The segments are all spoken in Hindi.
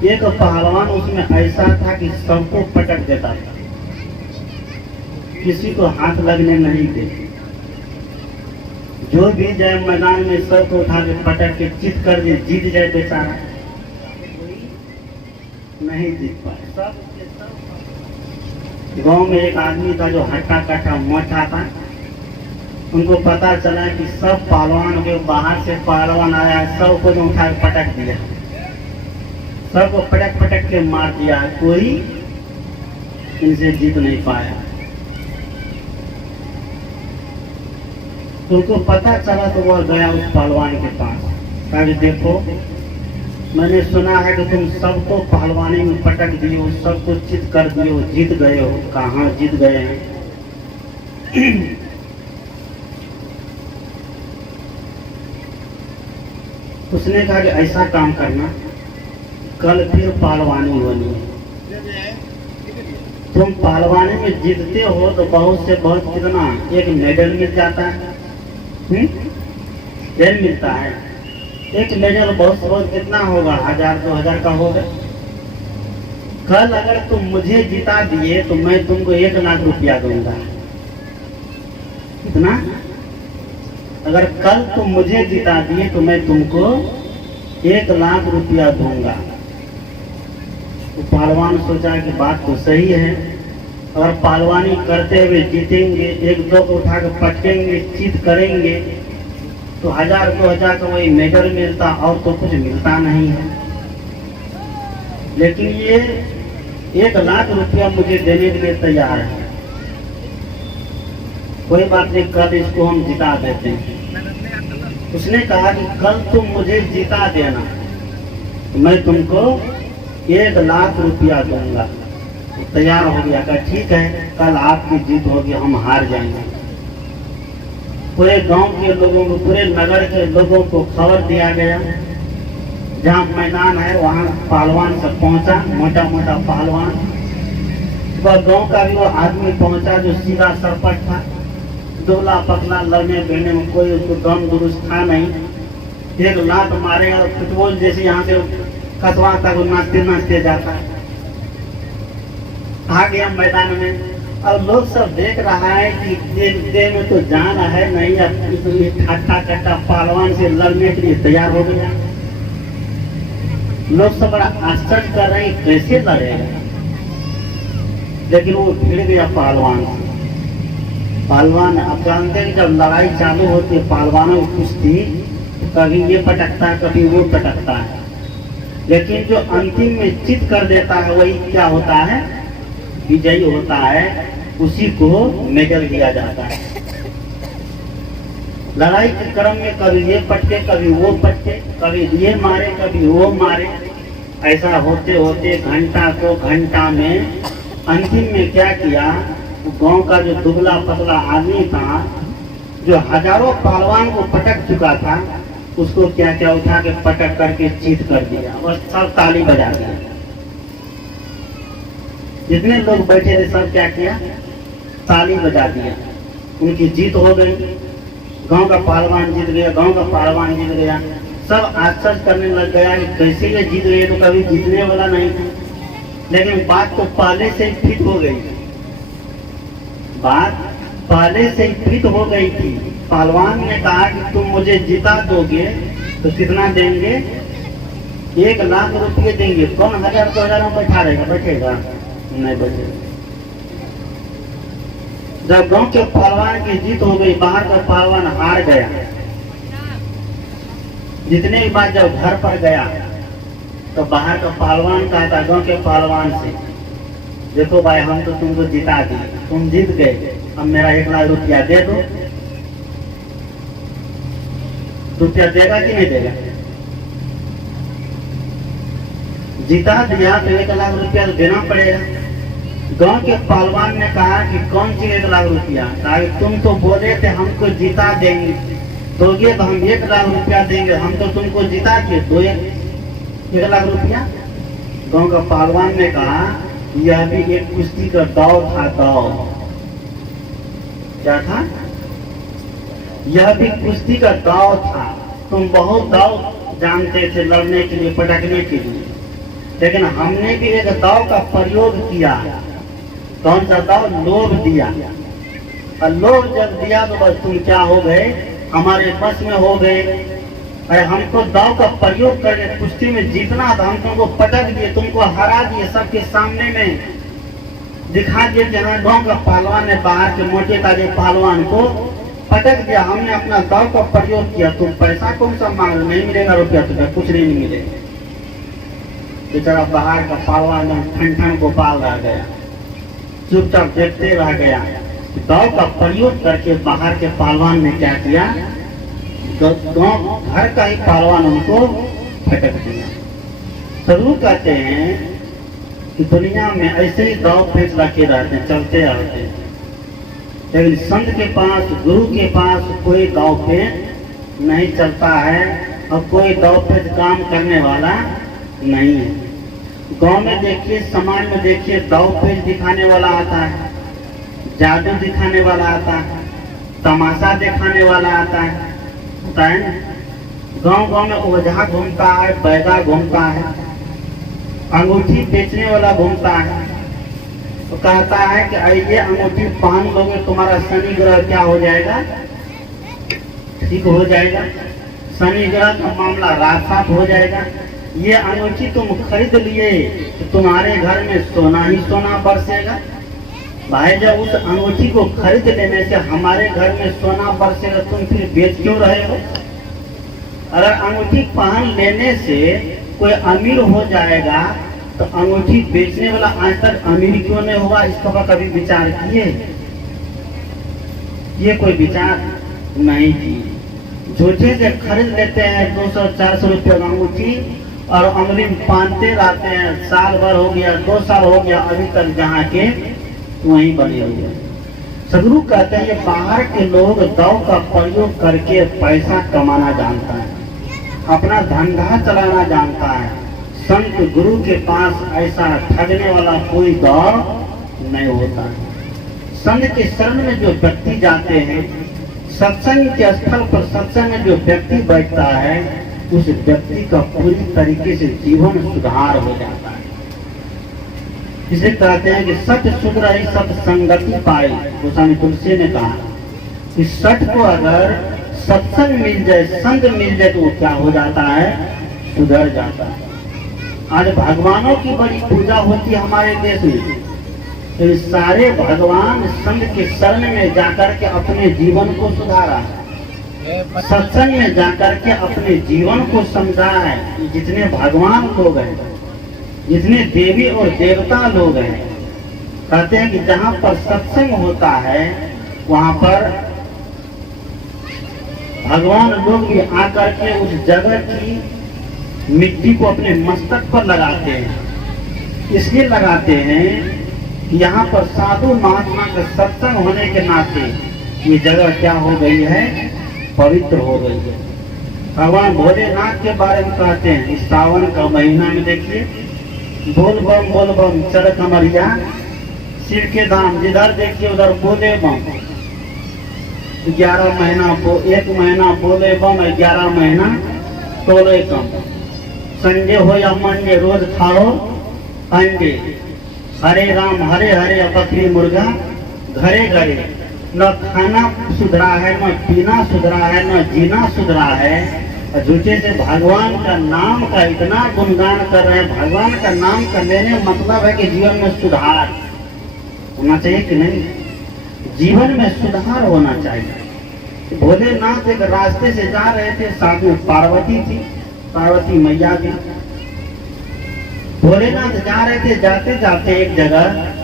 एक पहलवान उसमें ऐसा था कि सबको पटक देता था, किसी को हाथ लगने नहीं दे। जो भी जाए मैदान में सबको उठा के पटक के चित कर दे, जीत जाए बेचारा, नहीं जीत पाए। सब गांव में एक आदमी था जो हट्टा कट्टा मोटा था। उनको पता चला कि सब पहलवान के बाहर से पहलवान आया, सबको उठा के पटक दिया, सबको पटक पटक के मार दिया, कोई इनसे जीत नहीं पाया। उनको पता चला तो वह गया उस पहलवान के पास, कहा कि देखो मैंने सुना है कि तुम सबको पहलवानी में पटक दिए हो, सबको चित कर दिए हो, जीत गए हो। कहाँ जीत गए हैं? उसने कहा कि ऐसा काम करना, कल फिर पहलवानी होनी है। तुम पहलवानी में जीतते हो तो बहुत से बहुत कितना एक मेडल मिल जाता है, मेडल मिलता है। एक मेडल बहुत से बहुत कितना होगा, 1000-2000 का होगा। कल अगर तुम मुझे जिता दिए तो मैं तुमको 1 लाख रुपया दूंगा। कितना? अगर कल तुम मुझे जिता दिए तो मैं तुमको 1 लाख रुपया दूंगा। तो पहलवान सोचा कि बात तो सही है, अगर पहलवानी करते हुए जीतेंगे, 1-2 को उठा कर पटकेंगे, चित करेंगे तो 1000-2000 का वही मेडल मिलता, और तो कुछ मिलता नहीं है। लेकिन ये 1 लाख रुपया मुझे देने के लिए तैयार है। कोई बात नहीं, कल इसको हम जिता देते हैं। उसने कहा कि कल तुम मुझे जिता देना तो मैं तुमको 1 लाख रुपया दूंगा। तो तैयार हो गया, कहा ठीक है, कल आपकी जीत होगी, हम हार जाएंगे। पूरे गांव के लोगों को, पूरे नगर के लोगों को खबर दिया गया। जहाँ मैदान है वहाँ पहलवान सब पहुंचा, मोटा मोटा पहलवान। वह गांव का भी वो आदमी पहुंचा जो सीधा सरपट था, दुबला पतला, लड़ने भिड़ने में कोई उसको दम दुरुस्त था नहीं। 1 लात मारेगा और फुटबॉल जैसे यहाँ से कतवा तक नाचते नाचते जाता है। आ गया मैदान में, और लोग सब देख रहा है कि देह में तो जान है नहीं, अब हट्टा कट्टा पहलवान से लड़ने के लिए तैयार हो गया। लोग सब बड़ा आश्चर्य कर रहे हैं कैसे लड़ेगा, लेकिन वो भिड़ गया पहलवान से। पहलवान, आप जानते हैं जब लड़ाई चालू होती है पहलवानों की कुश्ती, कभी ये पटकता है कभी वो पटकता है, लेकिन जो अंतिम में चित कर देता है वही क्या होता है, विजयी होता है, उसी को मेडल दिया जाता है। लड़ाई के क्रम में कभी ये पटके कभी वो पटके, कभी ये मारे कभी वो मारे। ऐसा होते होते घंटा को घंटा में अंतिम में क्या किया, गांव का जो दुबला पतला आदमी था जो हजारों पहलवान को पटक चुका था, उसको क्या क्या उठा के पटक करके चीत कर दिया और सब ताली बजा दिया। जितने लोग बैठे थे सब क्या किया, ताली बजा दिया। उनकी जीत हो गई, गांव का पहलवान जीत गया, गांव का पहलवान जीत गया। सब आश्चर्य करने लग गया कि कैसे ये जीत गए, तो कभी जीतने वाला नहीं था। लेकिन बात तो पहले से ही फिट हो गई, बात पहले से ही फिट हो गई थी। पहलवान ने कहा कि तुम मुझे जिता दोगे तो कितना देंगे, 1 लाख रुपये देंगे। कौन 1000-2000 में बैठा रहेगा, बैठेगा नहीं बैठेगा। जब गांव के पहलवान की जीत हो गई, बाहर का पहलवान हार गया। जितने के बाद जब घर पर गया तो बाहर का पहलवान कहा था गांव के पहलवान से, देखो भाई हम तो तुमको जिता दिए, तुम जीत गए, अब मेरा 1 लाख रुपया दे दो। रुपया देगा कि नहीं देगा? जीता दिया तो 1 लाख रुपया तो देना पड़ेगा। गांव के पहलवान ने कहा कि कौन सी 1 लाख रुपया, कहा तुम तो बोले थे हमको जिता देंगे, दोगे तो हम 1 लाख रुपया देंगे, हम तो तुमको जिता दिए, दो 1 लाख रुपया। गांव का पहलवान ने कहा यह भी एक कुश्ती का दौर था, दौर क्या था, यह भी कुश्ती का दौर था। तुम बहुत दौर जानते थे लड़ने के लिए, पटकने के लिए, लेकिन हमने भी एक दाव का प्रयोग किया। कौन सा दाव? लोभ दिया। और लोभ जब दिया तो बस तुम क्या हो गए, हमारे बस में हो गए। अरे हमको दाव का प्रयोग करके कुश्ती में जीतना था, हम तुमको पटक दिए, तुमको हरा दिए, सबके सामने में दिखा दिए कि हाँ गाँव का पहलवान है, बाहर के मोटे ताजे पहलवान को पटक दिया। हमने अपना दाव का प्रयोग किया। तुम पैसा कौन सा मांग, नहीं मिलेगा रुपया, तुम्हें कुछ नहीं मिलेगा। बेचारा बाहर का पहलवान ठन ठन गोपाल रह गया, चुपचाप देखते रह गया। दाव का प्रयोग करके बाहर के पहलवान ने क्या किया, गांव घर का ही पहलवान उनको फटक दिया। जरूर कहते हैं कि दुनिया में ऐसे ही दाव पेच रखे रहते हैं, चलते रहते हैं, लेकिन संत के पास, गुरु के पास कोई दाव पेच नहीं चलता है और कोई दाव पेच काम करने वाला नहीं है। गांव में देखिए, समाज में देखिए, दाव पेच दिखाने वाला आता है, जादू दिखाने वाला आता है, तमाशा दिखाने वाला आता है, होता है ना। गांव गांव में ओझा घूमता है, बैगा घूमता है, अंगूठी बेचने वाला घूमता है, तो कहता है कि आइए अंगूठी पहन लोगे तुम्हारा शनि ग्रह क्या हो जाएगा, ठीक हो जाएगा, शनि ग्रह का मामला रात साफ हो जाएगा। ये अंगूठी तुम खरीद लिए तो तुम्हारे घर में सोना ही सोना बरसेगा। भाई जब उस अंगूठी को खरीद लेने से हमारे घर में सोना बरसेगा, तुम फिर बेच क्यों रहे हो? अगर अंगूठी पहन लेने से कोई अमीर हो जाएगा तो अंगूठी बेचने वाला आज तक अमीर क्यों नहीं हुआ, इसका पर कभी विचार किए? ये कोई विचार नहीं किए। झूठे से खरीद लेते हैं 200-400 रुपये अंगूठी और अंगुली बांधते रहते हैं, साल भर हो गया, 2 साल हो गया, अभी तक जहाँ के वहीं बने हुए। सदगुरु कहते हैं ये बाहर के लोग दाव का प्रयोग करके पैसा कमाना जानता है, अपना धंधा चलाना जानता है। संत गुरु के पास ऐसा ठगने वाला कोई दाव नहीं होता है। संत के शरण में जो व्यक्ति जाते हैं, सत्संग के स्थल पर सत्संग में जो व्यक्ति बैठता है, उस व्यक्ति का पूरी तरीके से जीवन सुधार हो जाता है। इसे कहते हैं कि सत सुधराई सत संगति पाई। गोस्वामी तुलसी ने कहा कि सत को अगर सत्संग मिल जाए, संग मिल जाए, तो वो क्या हो जाता है, सुधर जाता है। आज भगवानों की बड़ी पूजा होती है हमारे देश में, तो सारे भगवान संत के शरण में जाकर के अपने जीवन को सुधारा, सत्संग में जाकर के अपने जीवन को समझा है। जितने भगवान लोग हैं, जितने देवी और देवता लोग हैं, कहते हैं कि जहाँ पर सत्संग होता है वहाँ पर भगवान लोग भी आकर के उस जगह की मिट्टी को अपने मस्तक पर लगाते हैं। इसलिए लगाते हैं कि यहाँ पर साधु महात्मा का सत्संग होने के नाते ये जगह क्या हो गई है, पवित्र हो गई है। भगवान भोलेनाथ के बारे में कहते हैं, इस सावन का महीना में देखिए, बोल बम चढ़ कमरिया शिव के धाम, जिधर देखिए उधर बोले बम। 11 महीना 1 महीना बोले बम, 11 महीना तोले कम। संडे हो या मंडे रोज खाओ अंडे, हरे राम हरे हरे बकरी मुर्गा घरे घरे। न खाना सुधरा है, न पीना सुधरा है, न जीना सुधरा है। झूठे से भगवान का नाम का इतना गुणगान कर रहे हैं। भगवान का नाम का लेने मतलब है कि जीवन में सुधार होना चाहिए कि नहीं, जीवन में सुधार होना चाहिए। भोलेनाथ एक रास्ते से जा रहे थे, साथ में पार्वती थी, पार्वती मैया थी। भोलेनाथ जा रहे थे, जाते जाते एक जगह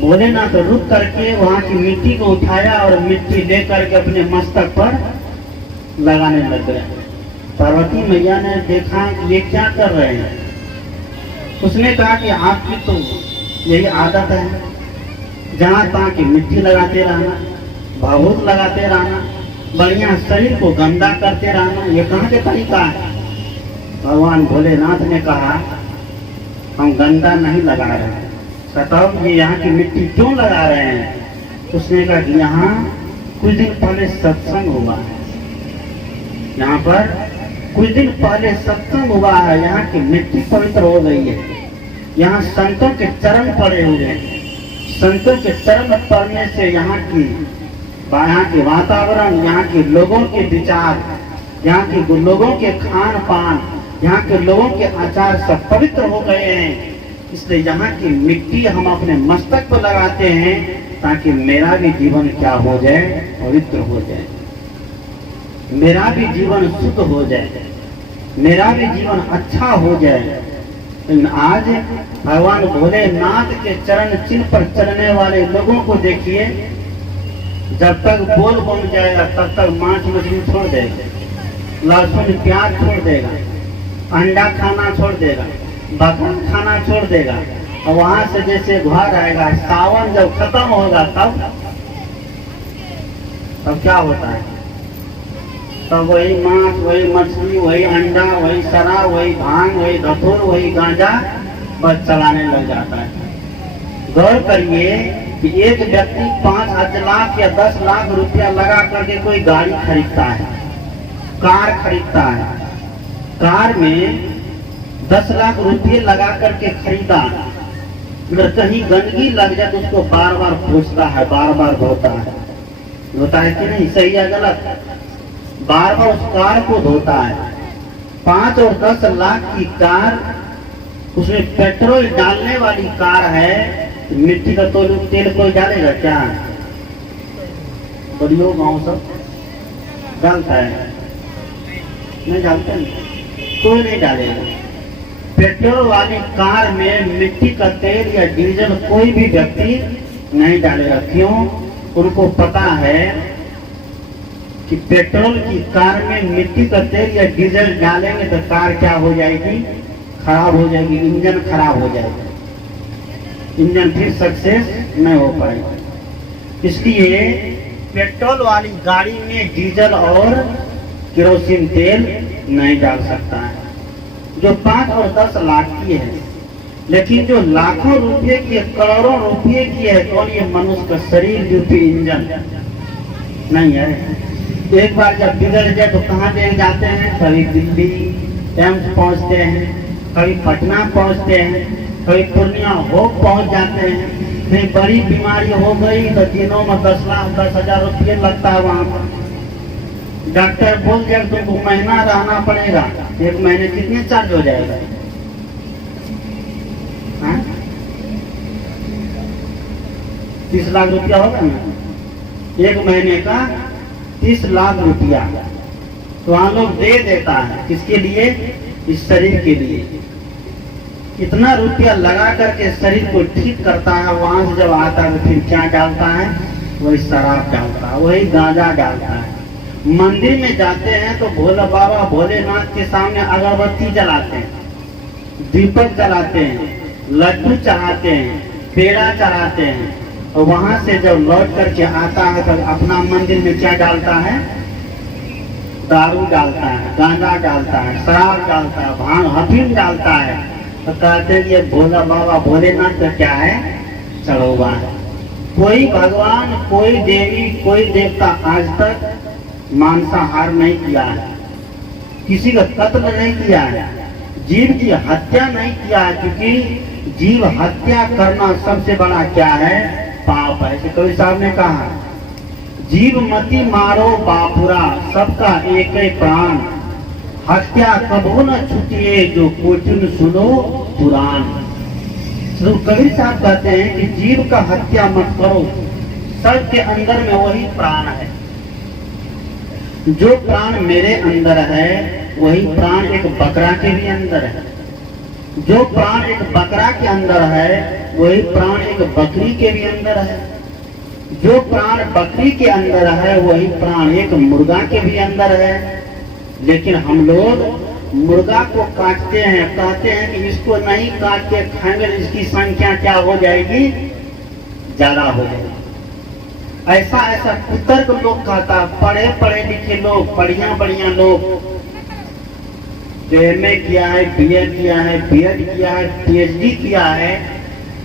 भोलेनाथ रुक करके वहां की मिट्टी को उठाया और मिट्टी ले करके अपने मस्तक पर लगाने लग गए। पार्वती मैया ने देखा कि ये क्या कर रहे हैं। उसने कहा कि आपकी तो यही आदत है, जहाँ तहाँ की मिट्टी लगाते रहना, भभूत लगाते रहना, बढ़िया शरीर को गंदा करते रहना, ये कहाँ के तरीका है। भगवान भोलेनाथ ने कहा हम गंदा नहीं लगा रहे हैं, तब ये यहाँ की मिट्टी क्यों लगा रहे हैं। उसने कहा कि यहाँ कुछ दिन पहले सत्संग हुआ है, यहाँ पर कुछ दिन पहले सत्संग हुआ है, यहाँ की मिट्टी पवित्र हो गई है। यहाँ संतों के चरण पड़े हुए हैं। संतों के चरण पड़ने से यहाँ के वातावरण, यहाँ के लोगों के विचार, यहाँ के लोगों के खान पान, यहाँ के लोगों के आचार सब पवित्र हो गए हैं। इसलिए यहाँ की मिट्टी हम अपने मस्तक पर लगाते हैं ताकि मेरा भी जीवन क्या हो जाए, पवित्र हो जाए, मेरा भी जीवन शुद्ध हो जाए, मेरा भी जीवन अच्छा हो जाए। लेकिन आज भगवान भोलेनाथ के चरण चिन्ह पर चलने वाले लोगों को देखिए, जब तक बोल बन जाएगा तब तक मांस मछली छोड़ देगा, लहसुन प्याज छोड़ देगा, अंडा खाना छोड़ देगा, बकरा खाना छोड़ देगा। और वहां से जैसे घर आएगा, सावन जब खत्म होगा तब क्या होता है? तब वही मांस, वही मछली, वही अंडा, वही शराब, वही भांग, वही धतूर, वही गांजा बस चलाने लग जाता है। गौर करिए कि एक व्यक्ति 5 लाख या 10 लाख रुपया लगा करके कोई गाड़ी खरीदता है, कार खरीदता है। कार में 10 लाख रुपये लगा करके खरीदा, अगर कहीं गंदगी लग जाए तो उसको बार बार पूछता है, बार बार धोता है। धोता है कि नहीं? सही है गलत? बार बार उस कार को धोता है। 5 और 10 लाख की कार, उसमें पेट्रोल डालने वाली कार है, मिट्टी का तेल कोई डालेगा क्या? बड़ियों गाँव सब डालता है, नहीं डालते, कोई नहीं डालेगा। पेट्रोल वाली कार में मिट्टी का तेल या डीजल कोई भी व्यक्ति नहीं डालेगा। क्यों? उनको पता है कि पेट्रोल की कार में मिट्टी का तेल या डीजल डालेंगे तो कार क्या हो जाएगी? खराब हो जाएगी, इंजन खराब हो जाएगा, इंजन फिर सक्सेस नहीं हो पाएगा। इसलिए पेट्रोल वाली गाड़ी में डीजल और केरोसिन तेल नहीं डाल सकता है, जो 5 और 10 लाख की है। लेकिन जो लाखों रुपए की है, करोड़ों रुपए की है, कौन? ये मनुष्य का शरीर रूपी इंजन नहीं है। एक बार जब बिगड़ जाए तो कहाँ ले जाते हैं? कभी दिल्ली एम्स पहुँचते हैं, कभी पटना पहुँचते हैं, कभी पूर्णिया हो पहुँच जाते हैं। नहीं बड़ी बीमारी हो गई तो दिनों में 10 लाख 10,000 रुपये लगता है। वहाँ पर डॉक्टर बोल दिया तुमको महीना रहना पड़ेगा, 1 महीने कितने चार्ज हो जाएगा? 30 लाख रुपया होगा ना, 1 महीने का 30 लाख रुपया तो वहाँ लोग दे देता है। किसके लिए? इस शरीर के लिए। इतना रुपया लगा करके शरीर को ठीक करता है, वहां से जब आता है तो फिर क्या डालता है? वही शराब डालता है, वही गांजा डालता है। मंदिर में जाते हैं तो भोला बाबा भोलेनाथ के सामने अगरबत्ती जलाते हैं, दीपक जलाते हैं, लड्डू चढ़ाते हैं, पेड़ा चढ़ाते हैं, और वहां से जब लौट करके आता है तो अपना मंदिर में क्या डालता है? दारू डालता है, गांजा डालता है, शराब डालता है, भांग हफीम डालता है। तो कहते हैं ये भोला बाबा भोलेनाथ का क्या है? चढ़ोवा है। कोई भगवान, कोई देवी, कोई देवता आज तक मांसाहार नहीं किया है, किसी का कत्ल नहीं किया है, जीव की हत्या नहीं किया है, क्योंकि जीव हत्या करना सबसे बड़ा क्या है? पाप है। ऐसे कवि साहब ने कहा, जीव मति मारो बापुरा, सबका एक ही प्राण, हत्या कबो न छुटिए, जो कोटिन सुनो पुराण। तो कबीर साहब कहते हैं कि जीव का हत्या मत करो, सबके अंदर में वही प्राण है। जो प्राण मेरे अंदर है वही प्राण एक बकरा के भी अंदर है, जो प्राण एक बकरा के अंदर है वही प्राण एक बकरी के भी अंदर है, जो प्राण बकरी के अंदर है वही प्राण एक मुर्गा के भी अंदर है। लेकिन हम लोग मुर्गा को काटते हैं, कहते हैं कि इसको नहीं काट के खाएंगे, इसकी संख्या क्या हो जाएगी? ज्यादा हो जाएगी। ऐसा ऐसा कुतर्क लोग कहता, पढ़े पढ़े लिखे लोग, बढ़िया लोग, जो MA किया है, BA किया है, BEd किया है, PhD किया है,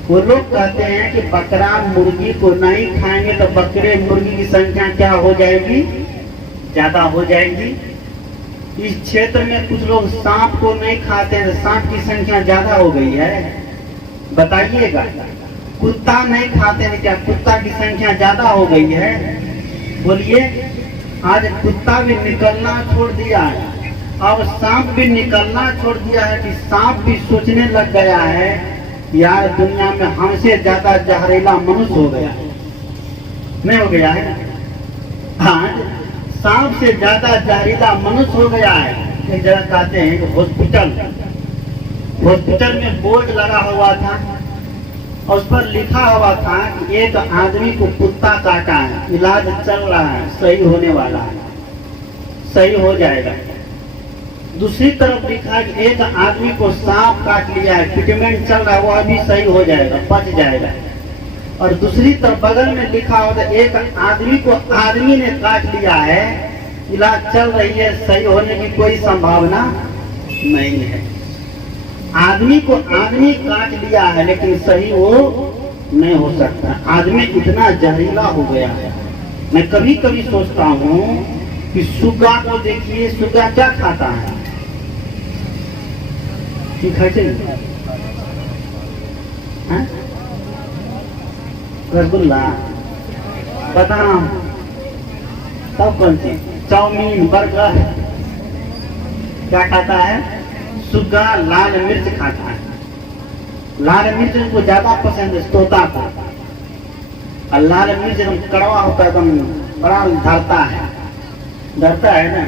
वो लोग कहते हैं कि बकरा मुर्गी को नहीं खाएंगे तो बकरे मुर्गी की संख्या क्या हो जाएगी? ज्यादा हो जाएगी। इस क्षेत्र में कुछ लोग सांप को नहीं खाते हैं, सांप की संख्या ज्यादा हो गई है, बताइएगा। कुत्ता नहीं खाते हैं, क्या कुत्ता की संख्या ज्यादा हो गई है? बोलिए। आज कुत्ता भी निकलना छोड़ दिया है, अब सांप भी निकलना छोड़ दिया है कि सांप भी सोचने लग गया है यार दुनिया में हमसे ज्यादा जहरीला मनुष्य हो गया, नहीं हो गया है? आज सांप से ज्यादा जहरीला मनुष्य हो गया है। एक जगह कहते हैं कि हॉस्पिटल में बोर्ड लगा हुआ था और उस पर लिखा हुआ था कि एक आदमी को कुत्ता काटा है, इलाज चल रहा है, सही होने वाला है, सही हो जाएगा। दूसरी तरफ लिखा है कि एक आदमी को सांप काट लिया है, ट्रीटमेंट चल रहा है, वह भी सही हो जाएगा, बच जाएगा। और दूसरी तरफ बगल में लिखा होगा एक आदमी को आदमी ने काट लिया है, इलाज चल रही है, सही होने की कोई संभावना नहीं है। आदमी को आदमी काट लिया है लेकिन सही वो नहीं हो सकता। आदमी इतना जहरीला हो गया है। मैं कभी कभी सोचता हूँ कि सुग्गा को देखिए, सुग्गा क्या खाता है? रसगुल्ला, बादाम, सब कौन चीज, चाउमीन, बर्गर, क्या खाता है? सुग्गा लाल मिर्च खाता है। लाल मिर्च उनको ज्यादा पसंद है, तोता को। और लाल मिर्च एकदम कड़वा होता है, एकदम बड़ा डरता है ना।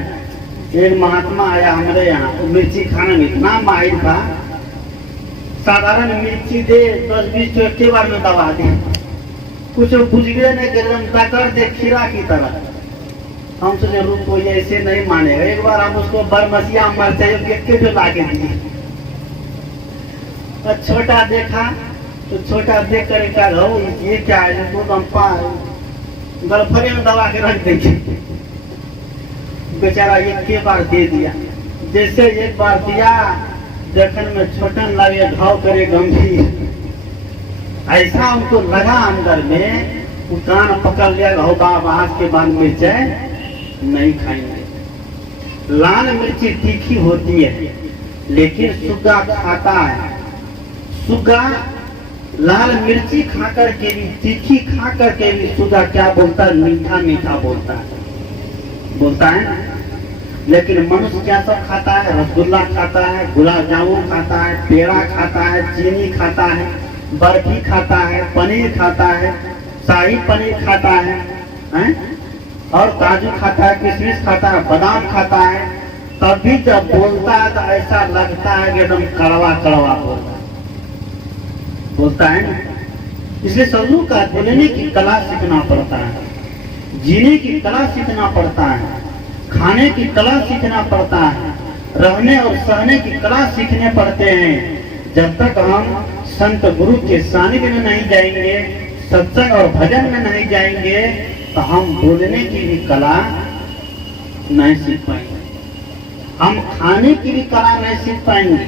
एक महात्मा आया हमारे यहाँ, मिर्ची खाने में इतना माहिर था, साधारण मिर्ची दे 10-20 एक के बार में दबा दे, कुछ बुझगे नहीं, एकदम टकर दे खीरा की तरह। हम सोचे रुको ये ऐसे नहीं मानेगा। एक बार हम उसको बरमसिया मरचाई के जो ला के दिए, और छोटा देखा तो छोटा देख कर क्या ये क्या है, गलफरे में दबा के रख देंगे। बेचारा एक के बार दे दिया। जैसे एक बार दिया, देखने में छोटन लगे, घाव करे गंभीर, ऐसा उनको लगा अंदर में, वो कान पकड़ लिया, आज के बाद मिर्च नहीं खाएंगे। लाल मिर्ची तीखी होती है लेकिन सुग्गा खाता है। सुग्गा लाल मिर्ची खाकर के भी, तीखी खाकर के भी सुग्गा क्या बोलता है? मीठा मीठा बोलता है। लेकिन मनुष्य क्या सब खाता है? रसगुल्ला खाता है, गुलाब जामुन खाता है, पेड़ा खाता है, चीनी खाता है, बर्फी खाता है, पनीर खाता है, शाही पनीर खाता है, और काजू खाता है, किशमिश खाता है, बादाम खाता है। तब भी जब बोलता है तो ऐसा लगता है कि एकदम कड़वा बोलता है ना। इसलिए सल्लू का बोलने की कला सीखना पड़ता है, जीने की कला सीखना पड़ता है, खाने की कला सीखना पड़ता है, रहने और सहने की कला सीखने पड़ते हैं। जब तक हम संत गुरु के सानिध्य में नहीं जाएंगे, सत्संग और भजन में नहीं जाएंगे, तो हम बोलने की भी कला नहीं सीख पाएंगे, हम खाने की भी कला नहीं सीख पाएंगे।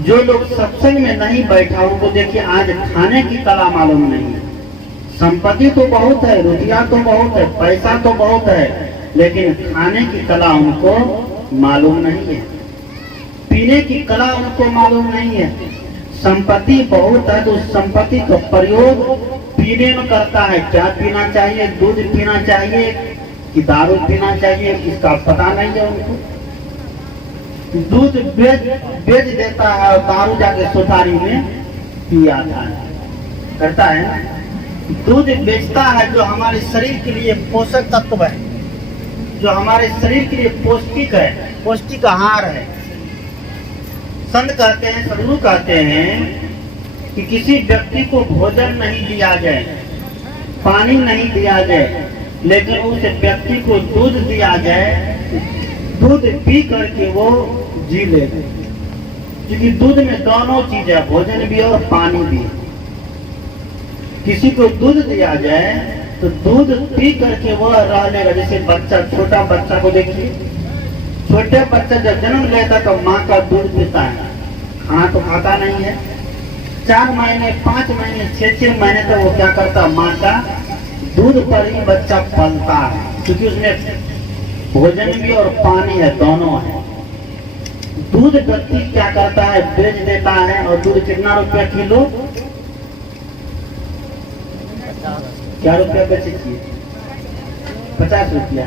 जो लोग सत्संग में नहीं बैठा उनको देखिए आज खाने की कला मालूम नहीं है। संपत्ति तो बहुत है, रुपया तो बहुत है, पैसा तो बहुत है, लेकिन खाने की कला उनको मालूम नहीं है, पीने की कला उनको मालूम नहीं है। संपत्ति बहुत है तो संपत्ति का प्रयोग पीने में करता है। क्या पीना चाहिए? दूध पीना चाहिए कि दारू पीना चाहिए, इसका पता नहीं है उनको। दूध बेच देता है और दारू जाके सुपारी में पी आता है, करता है ना। दूध बेचता है जो हमारे शरीर के लिए पोषक तत्व है, जो हमारे शरीर के लिए पौष्टिक है, पौष्टिक आहार है। संत कहते हैं, सदगुरु कहते हैं कि किसी व्यक्ति को भोजन नहीं दिया जाए, पानी नहीं दिया जाए, लेकिन उस व्यक्ति को दूध दिया जाए, दूध पी करके वो जी ले। क्योंकि दूध में दोनों चीज है, भोजन भी और पानी भी। किसी को दूध दिया जाए तो दूध पी करके वो रह लेगा। जैसे बच्चा, छोटा बच्चा को देखिए, छोटे बच्चा जब जन्म लेता तो माँ का दूध पीता है, खाना तो खाता नहीं है। 4 महीने, 5 महीने, 6 महीने तक वो क्या करता, माँ का दूध पर ही बच्चा पलता है, क्योंकि उसमें भोजन भी और पानी है, दोनों है। दूध व्यक्ति क्या करता है, बेच देता है, और दूध कितना रुपया किलो, क्या रुपया बेचेगी, 50 रुपया,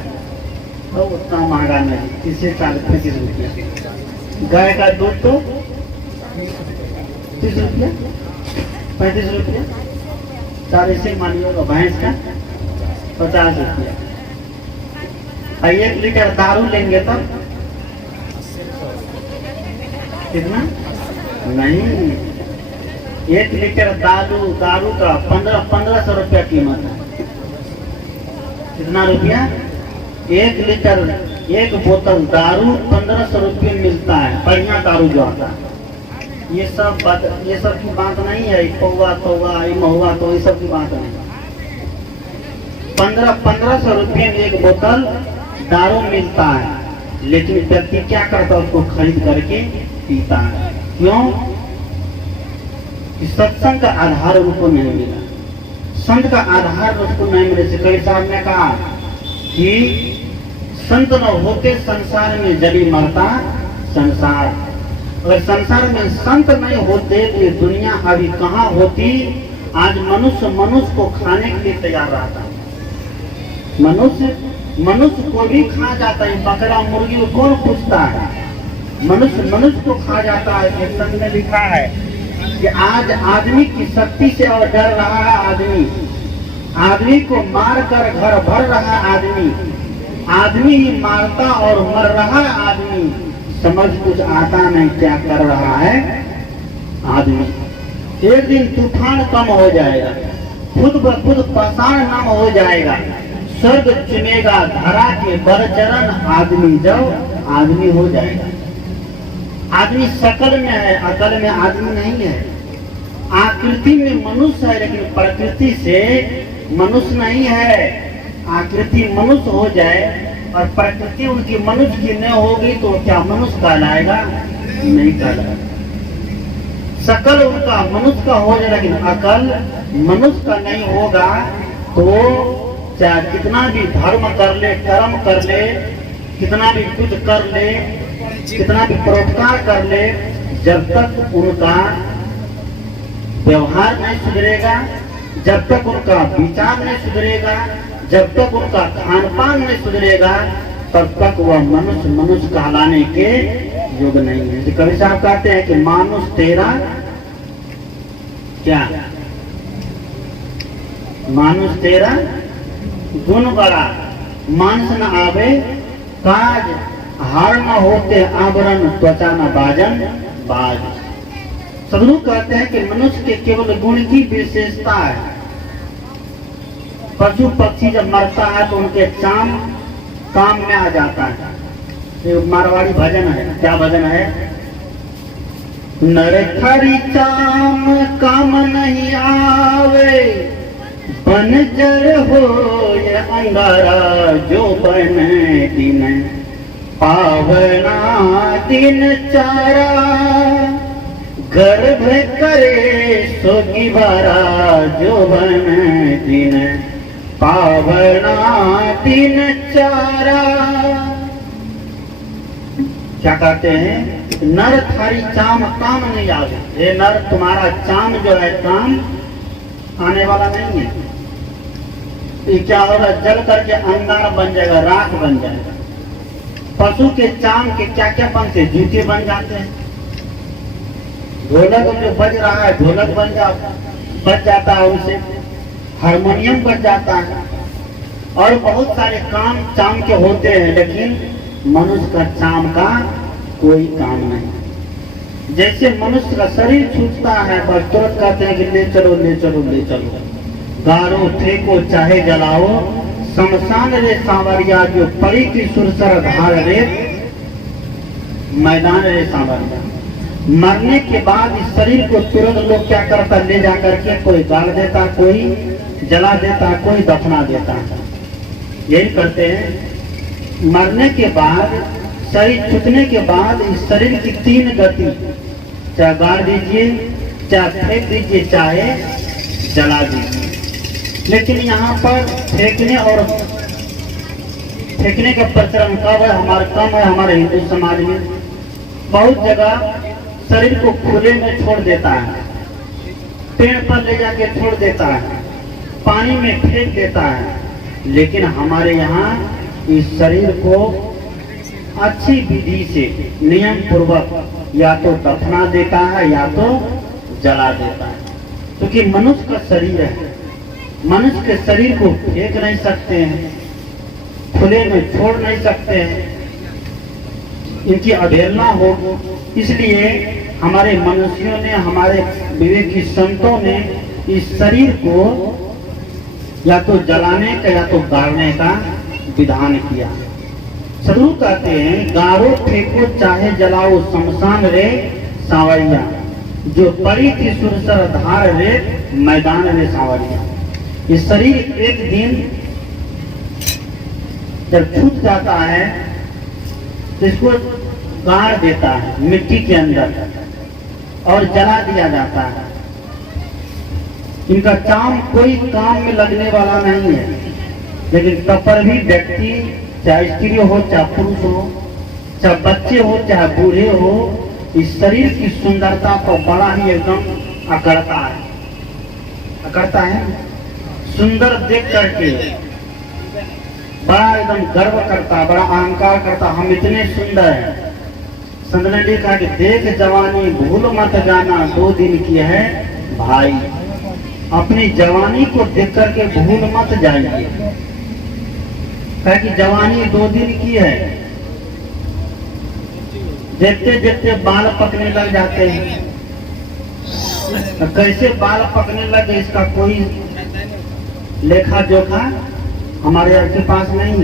तो उतना महंगा नहीं, 30-35 रुपया। गाय का दूध तो 30 रुपया, 35 रुपया, 40 मानिए। भैंस का 50 रुपया। 1 लीटर दारू लेंगे तब कितना, नहीं, 1 लीटर दारू का 1500 रुपया कीमत है। कितना रुपया, 1 लीटर, 1 बोतल दारू 1500 रुपये मिलता है, बढ़िया दारू जो आता है। ये सब की बात नहीं है, पौवा तौवा महुआ तो ये सब की बात नहीं। 1500 रुपये में 1 बोतल दारू मिलता है, लेकिन व्यक्ति क्या करता है, उसको खरीद करके पीता है। क्यों कि सत्संग का आधार उनको नहीं मिला, संत का आधार उसको नहीं मिले। कबीर साहब ने कहा कि संत न होते संसार में जड़ी मरता संसार। अगर संसार में संत नहीं होते तो ये दुनिया अभी कहाँ होती। आज मनुष्य को खाने के लिए तैयार रहता है। मनुष्य को भी खा जाता है, बकरा मुर्गी को कौन पूछता है, मनुष्य को खा जाता है। कीर्तन में लिखा है कि आज आदमी की शक्ति से और डर रहा है आदमी को मार कर घर भर रहा आदमी ही मारता और मर रहा आदमी, समझ कुछ आता नहीं क्या कर रहा है आदमी। एक दिन तूफान कम हो जाएगा, खुद ब खुद पाषाण नाम हो जाएगा, स्वर्ग चुनेगा धरा के बरचरण आदमी, जब आदमी हो जाएगा। आदमी शकल में है, अकल में आदमी नहीं है। आकृति में मनुष्य है, लेकिन प्रकृति से मनुष्य नहीं है। आकृति मनुष्य हो जाए और प्रकृति उनकी मनुष्य की न होगी तो क्या मनुष्य कहलाएगा, नहीं कहलाएगा। शकल उनका मनुष्य का हो जाए, लेकिन अकल मनुष्य का नहीं होगा तो चाहे कितना भी धर्म कर ले, कर्म कर ले, कितना भी कुछ कर ले, कितना भी परोपकार कर ले, जब तक उनका व्यवहार नहीं सुधरेगा, जब तक उनका विचार नहीं सुधरेगा, जब तक उनका खान पान नहीं सुधरेगा, तब तक वह मनुष्य कहलाने के योग नहीं है। तो कवि साहब कहते हैं कि मानुष तेरा क्या, मानुष तेरा गुण बड़ा, मानस न आवे काज, हार न होते आवरण, त्वचा न बाजन बाज। सदगुरु कहते हैं कि मनुष्य के केवल गुण की विशेषता है। पशु पक्षी जब मरता है तो उनके चाम काम में आ जाता है। ये मारवाड़ी भजन है, क्या भजन है, नर खरी चाम काम नहीं आवे, बनजर हो ये अंगारा, जो बन दिन पावना दिन चारा, गर्भ करे सोगी बारा, जो बन दिन पावना दिन चारा। क्या कहते हैं, नर थारी चाम काम नहीं आवे। ये नर तुम्हारा चाम जो है काम आने वाला नहीं है। ये क्या होगा, जल करके अंगार बन जाएगा, राख बन जाएगा। पशु के चाम के क्या क्या बनते, जूते बन जाते हैं। ढोलक जो बज रहा है, ढोलक बज जाता है, उनसे हारमोनियम बज जाता है, और बहुत सारे काम चाम के होते हैं, लेकिन मनुष्य का चाम का कोई काम नहीं। जैसे मनुष्य का शरीर छूटता है, बस तुरंत कहते हैं कि ले चलो ले चलो ले चलो, गारो फेंको चाहे जलाओ, शमशान रे सांवरिया, जो पड़ी की सुरसर धार रे मैदान रे सांवरिया। मरने के बाद इस शरीर को तुरंत लोग क्या करता, ले जाकर के कोई गाड़ देता, कोई जला देता, कोई दफना देता। यही करते हैं। मरने के बाद, शरीर छूटने के बाद इस शरीर की 3 गति, चाहे गाड़ दीजिए, चाहे फेंक दीजिए, चाहे जला दीजिए। लेकिन यहाँ पर फेंकने का प्रचलन कब है, कम है हमारे हिंदू समाज में। बहुत जगह शरीर को खुले में छोड़ देता है, पेड़ पर ले जाके छोड़ देता है, पानी में फेंक देता है। लेकिन हमारे यहाँ इस शरीर को अच्छी विधि से नियम पूर्वक या तो दफना देता है या तो जला देता है। क्योंकि मनुष्य का शरीर है, मनुष्य के शरीर को फेंक नहीं सकते हैं, खुले में छोड़ नहीं सकते हैं, इनकी अवहेलना हो। इसलिए हमारे मनुष्यों ने, हमारे विवेकी संतों ने इस शरीर को या तो जलाने का या तो गाड़ने का विधान किया। सदगुरु कहते हैं, गारो फेंको चाहे जलाओ शमशान रे सांवरिया, जो पड़ी थी सुरसर धार रे मैदान रे सांवरिया। ये शरीर एक दिन जब छूट जाता है तो इसको गाड़ देता है मिट्टी के अंदर और जला दिया जाता है। इनका काम कोई काम में लगने वाला नहीं है, लेकिन तब पर भी व्यक्ति, चाहे स्त्री हो चाहे पुरुष हो, चाहे बच्चे हो चाहे बूढ़े हो, इस शरीर की सुंदरता को बड़ा ही एकदम अकड़ता है, सुंदर देख करके बड़ा एकदम गर्व करता, बड़ा अहंकार करता, हम इतने सुंदर हैं। संत ने लिखा कि देख जवानी भूल मत जाना, 2 दिन की है भाई। अपनी जवानी को देख करके भूल मत जाइए, कहा कि जवानी 2 दिन की है। देखते देखते बाल पकने लग जाते हैं, तो कैसे बाल पकने लगे इसका कोई लेखा जोखा हमारे आपके पास नहीं है।